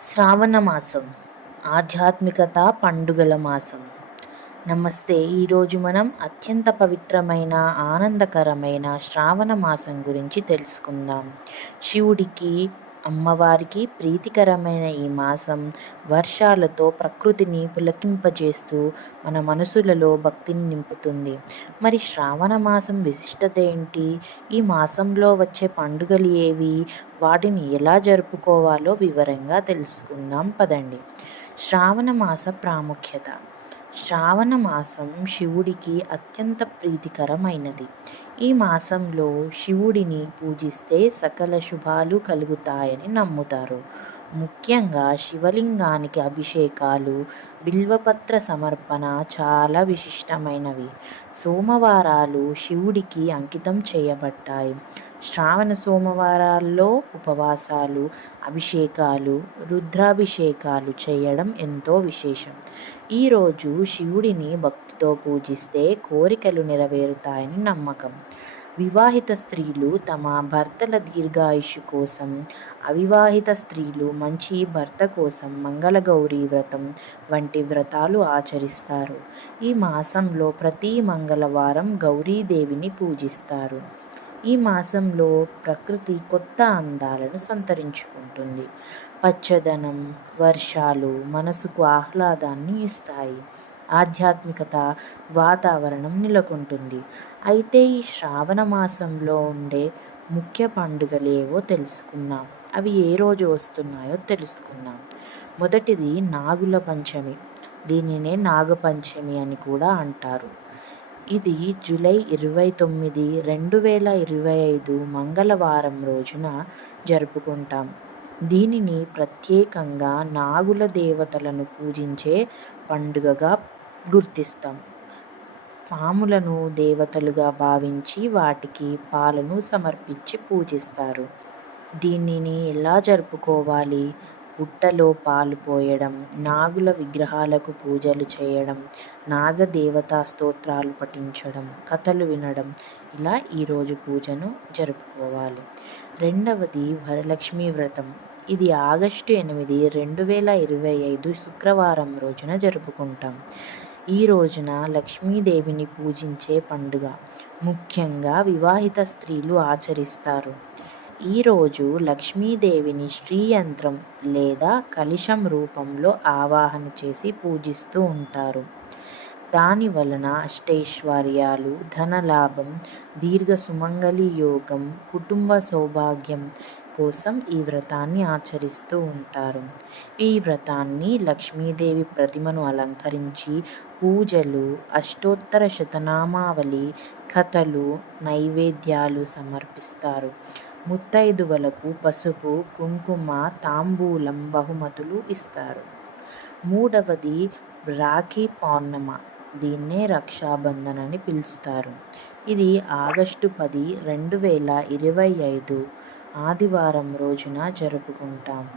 శ్రావణ మాసం ఆధ్యాత్మికత పండుగల మాసం. నమస్తే. ఈరోజు మనం అత్యంత పవిత్రమైన ఆనందకరమైన శ్రావణ మాసం గురించి తెలుసుకుందాం. శివుడికి అమ్మవారికి ప్రీతికరమైన ఈ మాసం వర్షాలతో ప్రకృతిని పులకింపజేస్తూ మన మనసులలో భక్తిని నింపుతుంది. మరి శ్రావణ మాసం విశిష్టత ఏంటి? ఈ మాసంలో వచ్చే పండుగలు ఏవి? వాటిని ఎలా జరుపుకోవాలో వివరంగా తెలుసుకుందాం పదండి. శ్రావణ మాస ప్రాముఖ్యత. శ్రావణ మాసం శివుడికి అత్యంత ప్రీతికరమైనది. ఈ మాసంలో శివుడిని పూజిస్తే సకల శుభాలు కలుగుతాయని నమ్ముతారు. ముఖ్యంగా శివలింగానికి అభిషేకాలు, బిల్వపత్ర సమర్పణ చాలా విశిష్టమైనవి. సోమవారాలు శివుడికి అంకితం చేయబడ్డాయి. శ్రావణ సోమవారాల్లో ఉపవాసాలు, అభిషేకాలు, రుద్రాభిషేకాలు చేయడం ఎంతో విశేషం. ఈరోజు శివుడిని భక్తితో పూజిస్తే కోరికలు నెరవేరుతాయని నమ్మకం. వివాహిత స్త్రీలు తమ భర్తల దీర్ఘాయుష్షు కోసం, అవివాహిత స్త్రీలు మంచి భర్త కోసం మంగళగౌరీ వ్రతం వంటి వ్రతాలు ఆచరిస్తారు. ఈ మాసంలో ప్రతి మంగళవారం గౌరీదేవిని పూజిస్తారు. ఈ మాసంలో ప్రకృతి కొత్త అందాలను సంతరించుకుంటుంది. పచ్చదనం, వర్షాలు మనసుకు ఆహ్లాదాన్ని ఇస్తాయి. ఆధ్యాత్మికత వాతావరణం నెలకొంటుంది. అయితే ఈ శ్రావణ మాసంలో ఉండే ముఖ్య పండుగలేవో తెలుసుకుందాం. అవి ఏ రోజు వస్తున్నాయో తెలుసుకుందాం. మొదటిది నాగుల పంచమి. దీనినే నాగపంచమి అని కూడా అంటారు. ఇది జూలై 29, 2025 మంగళవారం రోజున జరుపుకుంటాం. దీనిని ప్రత్యేకంగా నాగుల దేవతలను పూజించే పండుగగా గుర్తిస్తాం. పాములను దేవతలుగా భావించి వాటికి పాలను సమర్పించి పూజిస్తారు. దీనిని ఎలా జరుపుకోవాలి? పుట్టలో పాలు పోయడం, నాగుల విగ్రహాలకు పూజలు చేయడం, నాగదేవతా స్తోత్రాలు పఠించడం, కథలు వినడం, ఇలా ఈరోజు పూజను జరుపుకోవాలి. రెండవది వరలక్ష్మి వ్రతం. ఇది ఆగస్టు 8, 2025 శుక్రవారం రోజున జరుపుకుంటాం. ఈ రోజున లక్ష్మీదేవిని పూజించే పండుగ. ముఖ్యంగా వివాహిత స్త్రీలు ఆచరిస్తారు. ఈరోజు లక్ష్మీదేవిని శ్రీయంత్రం లేదా కలశం రూపంలో ఆవాహన చేసి పూజిస్తూ ఉంటారు. దాని వలన అష్టైశ్వర్యాలు, ధనలాభం, దీర్ఘ సుమంగళి యోగం, కుటుంబ సౌభాగ్యం కోసం ఈ వ్రతాన్ని ఆచరిస్తూ ఉంటారు. ఈ వ్రతాన్ని లక్ష్మీదేవి ప్రతిమను అలంకరించి పూజలు, అష్టోత్తర శతనామావళి, కథలు, నైవేద్యాలు సమర్పిస్తారు. ముత్తైదువలకు పసుపు, కుంకుమ, తాంబూలం బహుమతులు ఇస్తారు. మూడవది రాఖీ పౌర్ణమ. దీన్నే రక్షాబంధన్ అని పిలుస్తారు. ఇది ఆగస్టు 10, 2025 ఆదివారం రోజున జరుపుకుంటాం.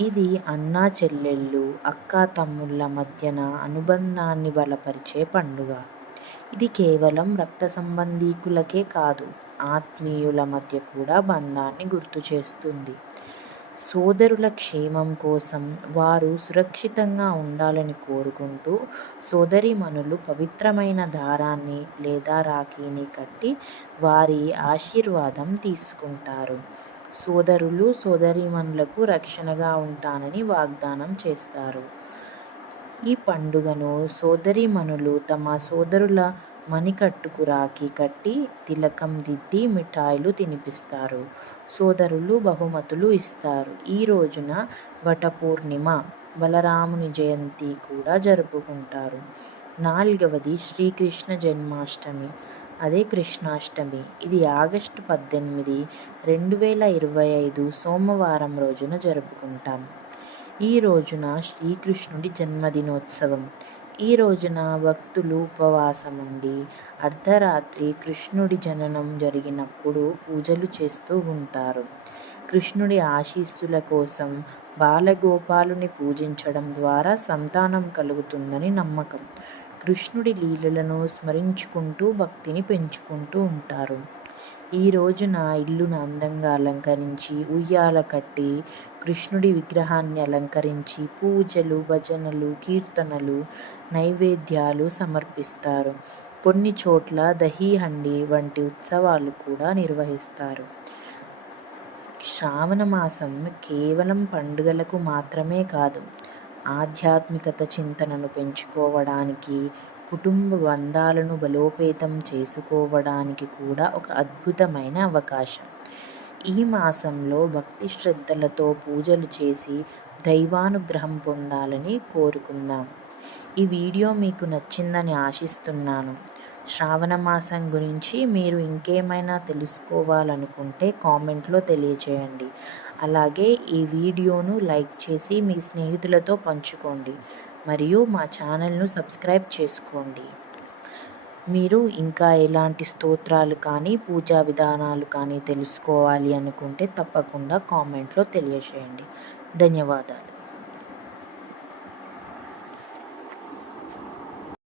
ఇది అన్నా చెల్లెళ్ళు, అక్కా తమ్ముళ్ళ మధ్యన అనుబంధాన్ని బలపరిచే పండుగ. ఇది కేవలం రక్త సంబంధీకులకే కాదు, ఆత్మీయుల మధ్య కూడా బంధాన్ని గుర్తు చేస్తుంది. సోదరుల క్షేమం కోసం, వారు సురక్షితంగా ఉండాలని కోరుకుంటూ సోదరీమణులు పవిత్రమైన దారాన్ని లేదా రాఖీని కట్టి వారి ఆశీర్వాదం తీసుకుంటారు. సోదరులు సోదరీమణులకు రక్షణగా ఉంటానని వాగ్దానం చేస్తారు. ఈ పండుగను సోదరీమణులు తమ సోదరుల మణికట్టుకు రాఖీ కట్టి, తిలకం దిద్ది మిఠాయిలు తినిపిస్తారు. సోదరులు బహుమతులు ఇస్తారు. ఈ రోజున వటపూర్ణిమ, బలరాముని జయంతి కూడా జరుపుకుంటారు. నాలుగవది శ్రీకృష్ణ జన్మాష్టమి, అదే కృష్ణాష్టమి. ఇది ఆగస్టు 18, 2025 సోమవారం రోజున జరుపుకుంటాం. ఈ రోజున శ్రీకృష్ణుడి జన్మదినోత్సవం. ఈ రోజున భక్తులు ఉపవాసం ఉండి అర్ధరాత్రి కృష్ణుడి జననం జరిగినప్పుడు పూజలు చేస్తూ ఉంటారు. కృష్ణుడి ఆశీస్సుల కోసం బాలగోపాలుని పూజించడం ద్వారా సంతానం కలుగుతుందని నమ్మకం. కృష్ణుడి లీలలను స్మరించుకుంటూ భక్తిని పెంచుకుంటూ ఉంటారు. ఈ రోజున ఇల్లును అందంగా అలంకరించి ఉయ్యాల కట్టి కృష్ణుడి విగ్రహాన్ని అలంకరించి పూజలు, భజనలు, కీర్తనలు, నైవేద్యాలు సమర్పిస్తారు. కొన్ని చోట్ల దహీ హండీ వంటి ఉత్సవాలు కూడా నిర్వహిస్తారు. శ్రావణ మాసం కేవలం పండుగలకు మాత్రమే కాదు, ఆధ్యాత్మికత చింతనను పెంచుకోవడానికి, కుటుంబ బంధాలను బలోపేతం చేసుకోవడానికి కూడా ఒక అద్భుతమైన అవకాశం. ఈ మాసంలో భక్తి శ్రద్ధలతో పూజలు చేసి దైవానుగ్రహం పొందాలని కోరుకుందాం. ఈ వీడియో మీకు నచ్చిందని ఆశిస్తున్నాను. శ్రావణ మాసం గురించి మీరు ఇంకేమైనా తెలుసుకోవాలనుకుంటే కామెంట్లో తెలియచేయండి. అలాగే ఈ వీడియోను లైక్ చేసి మీ స్నేహితులతో పంచుకోండి మరియు మా ఛానల్ను సబ్స్క్రైబ్ చేసుకోండి. మీరు ఇంకా ఎలాంటి స్తోత్రాలు కానీ పూజా విధానాలు కానీ తెలుసుకోవాలి అనుకుంటే తప్పకుండా కామెంట్లో తెలియచేయండి. ధన్యవాదాలు.